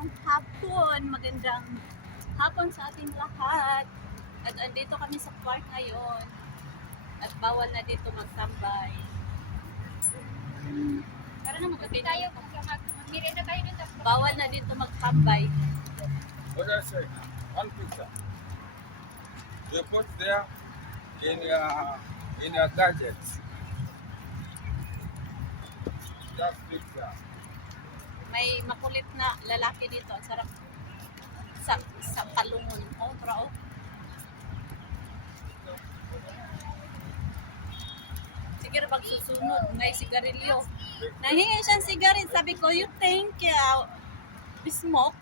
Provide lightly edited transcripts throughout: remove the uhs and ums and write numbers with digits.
pong hapon. Magandang hapon sa ating lahat. At andito kami sa park ngayon. At bawal na dito magtambay. Tara na, magkape tayo. Mag-mirenda tayo dito. Bawal na dito magtambay. What I say? One pizza. You put there in your gadgets. Just pizza. May makulit na lalaki dito. Ang sarap sa kalungon. Oh, bro. Sige, bang susunod. May sigarilyo. Nahingi siyang sigarilyo. Sabi ko, you think smoke?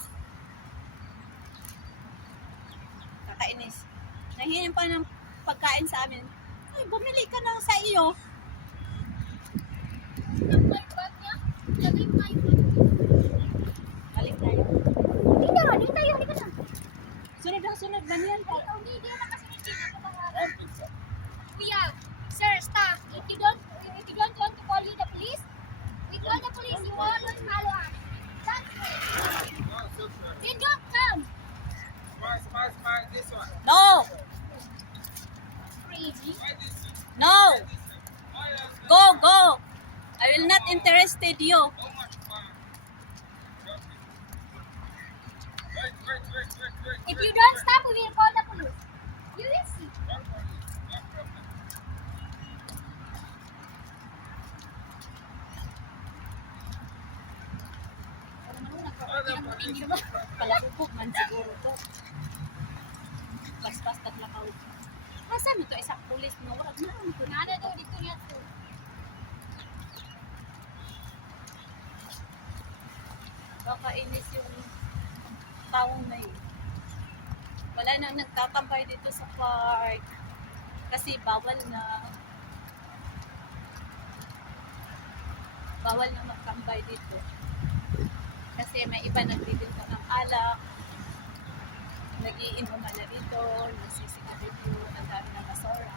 Kakainis. Nahingi pa ng pagkain sa amin. Ay, bumili ka na sa iyo. May bag niya. Lagay mo nga yung bag. Balik tayo. Hindi tayo. Halika na. Sunod ang sunod. Ganyan pa. Hindi na kasi hindi na kapangalan. One pizza. Kuya, sir, stop. If you don't want to call the police, we call the police. You always follow us. That's it. No, super. Then don't come. Smile, this one. No! Crazy. Why this one? No! Why this one? Why else? Go, go! I will not interested you. How much fun? Wait. If you don't stop, we will call the police. You will see. One police, no problem. Palakupok man siguro to. Pas-pas tatlakaw. Asa mo to isang pulis mo? Wag na. Nana daw dito niya to. Baka inis yung taong na yun. Wala nang nagtatambay dito sa park. Kasi bawal na. Bawal na magtambay dito. Kasi may iba nagbibinta ng alak. Nagiinom na dito. Nasisigarilyo. Ang dami ng basura.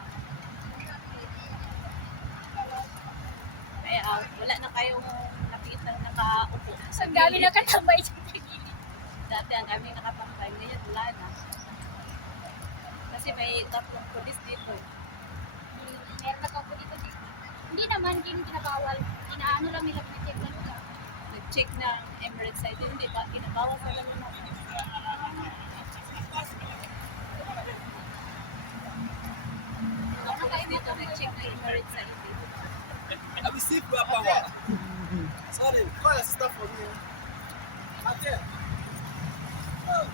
Kaya wala na kayong nakita nakaupo. Ang dami na katambay sa gilid. Dati ang dami nakapangkay, ngayon wala na. Kasi may tatlong pulis dito. Meron na po dito. Hindi naman, hindi kinabawal. Inaano lang nila, pinacheck lang nila. Nag-check ng Emirates site, hindi ba? Kinabawal sa lang naman. Ang pulis dito, nag-check ng Emirates site. I will see power. Sorry, call a sister for me. Okay. Oh.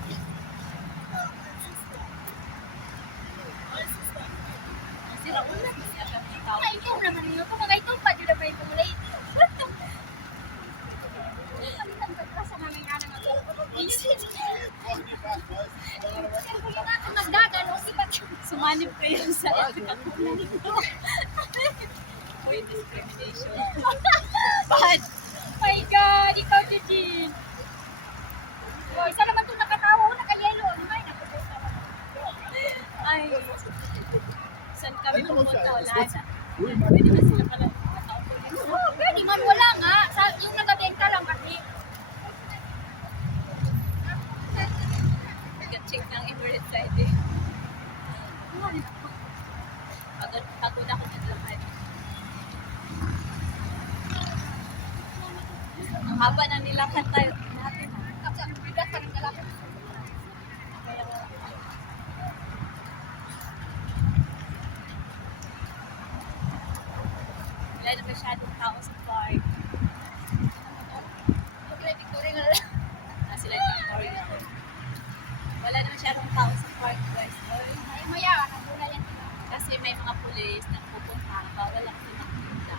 Kasi raulat na siya kami ng tao. Ay, ikaw naman yun. Kung mga ito, pa dyan naman itong late. Ang pagkasa namin nga naman ito. Isit. Ang magdagan, o sipat. Sumanib kayo sa pagkakunan ko. Uy, discrimination. Bad! My God, ikaw, Eugene. O, isa naman ito nakatawa o naka-yellow. Ay, nakulit naman. Ay, saan kami pumunta? Wala na. Pwede ba sila pala nakaupo dito? Oh, pwede man, wala nga. Yung nagatengka lang kasi. Nag-check ng Emirates site eh. Pagod ako naglakad. Ang haba na nilakad tayo natin. Bigat ka ng kalapit. Wala na masyadong tao sa park. Victoria nga lang. Sila yung Victoria. Wala na masyadong tao sa park, guys. Ay, maya, nagula yan. Kasi may mga pulis na pupunta. Bawal lang sila magtinda.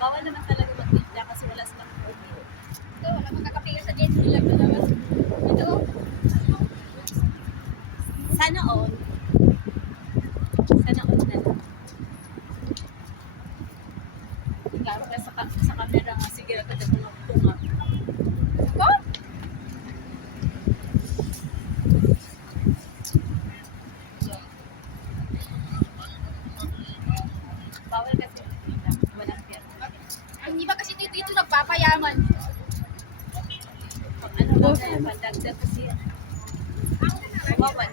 Bawal naman talaga magtinda kasi wala silang permit. Ito, wala magkakapigil sa jet nila palabas. Ito, Sana all. Sana all na lang. Ikaw ka sa camera nga. Sige, agad ako magtunga. ko? Bawal kasi magtinda. Walang permit. Ang iba kasi dito nagpapayaman. Pag ano Pandagdag kasi yan. Kawawan.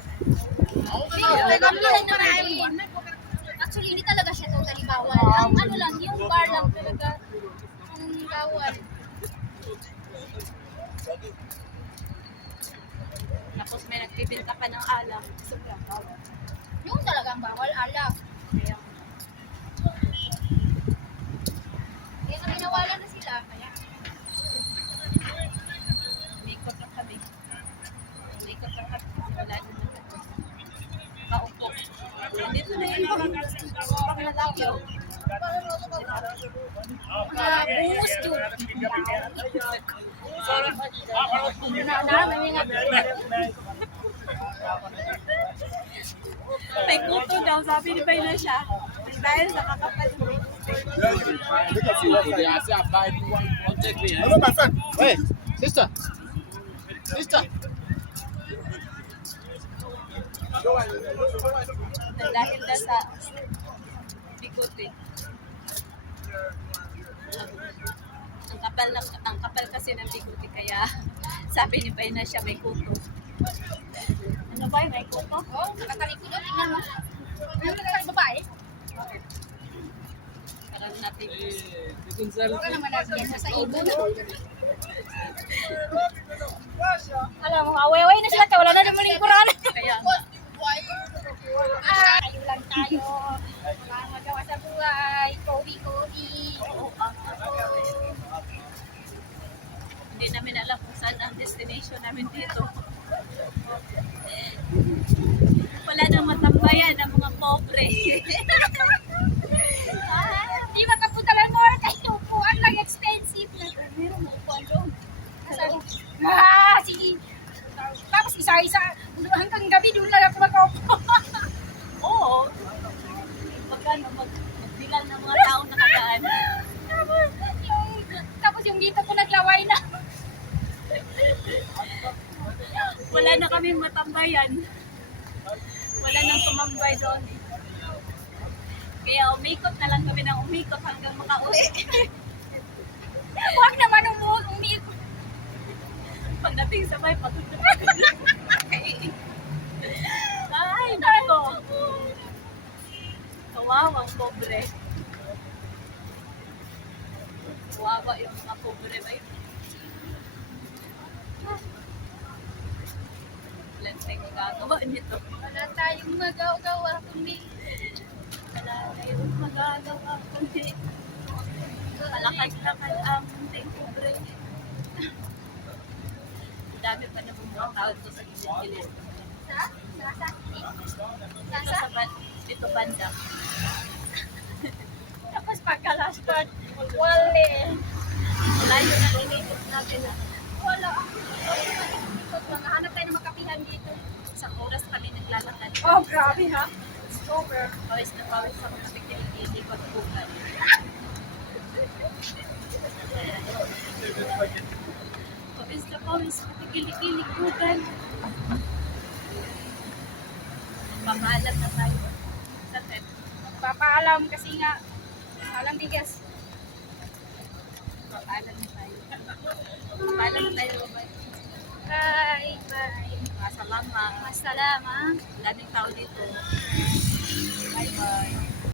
Actually, hindi talaga siya totally bawal. Ang ano lang, yung bar lang talaga ang bawal. Tapos may nagpipinta pa ng alak. Sobrang bawal. Yung talagang bawal, alak. Kaya, Kaya naminawalan na sila. Kaya, umikot lang kami. Umikot lang kami. Wala na naman. Kaupo. Dito na yung pang lalaki. Oh. mga bungus yun. May kuto daw, sabi ni Bayna siya. Dahil nakakapal. Hello, my friend. Hey, sister. Sister. Dahil na sa bikote. Ang kapal kasi ng bikote kaya sabi ni Bayna siya may kuto. Ano ba may kuto? Oh, nakatalikod doon. Tingnan mo. Ano talaga babae? Parang natin. Baka naman natin sa ibon. Alam mo, away-away na sila. Wala na naman yung Quran. Kaya Tayo lang tayo. Mga magawa sa buhay. Kobi-kobi. hindi namin alam kung saan ang destination namin dito. Wala nang matambayan ang mga pobre. Di makapunta lang mo. Kahit upuan lang expensive. Meron mo upuan doon. Sige. Tapos isa-isa. Hanggang gabi doon lang ako makaupo. Oo. Magbilang ng mga taong nakadaan. Tapos yung dito ko naglaway na. Wala na kaming matambayan. Wala nang tumambay doon. Kaya umikot na lang kami ng umikot hanggang makauwi. Huwag naman umiikot. Pagdating sa may pagdating. Ay, nako. Kawawang pobre. Kawawa yung mga pobre ba yun? Wala tayong magagawa nito. Wala tayong magawa kundi Wala tayong magagawa kundi malakad-lakad ang munting pobre. Dami pa na bumuang tao ito sa gilid-gilid. Ito banda. tapos pagka-last part, wala. Wala yun ang inipot natin na Wala. Hanap tayo ng makapihan dito. isang oras kami naglalakad. Oh, grabe ha. Over. Pawis na pawis ako sa pagkikilig at bukan. Pawis na pawis sa pagkikilig bukan. Pamahalan na tayo. Sa tent. Papaalam kasi nga, alam bigas. Paalam na tayo. Paalam na tayo. Bye. Bye. Masalama. Masalama. Daming tao dito. Bye-bye.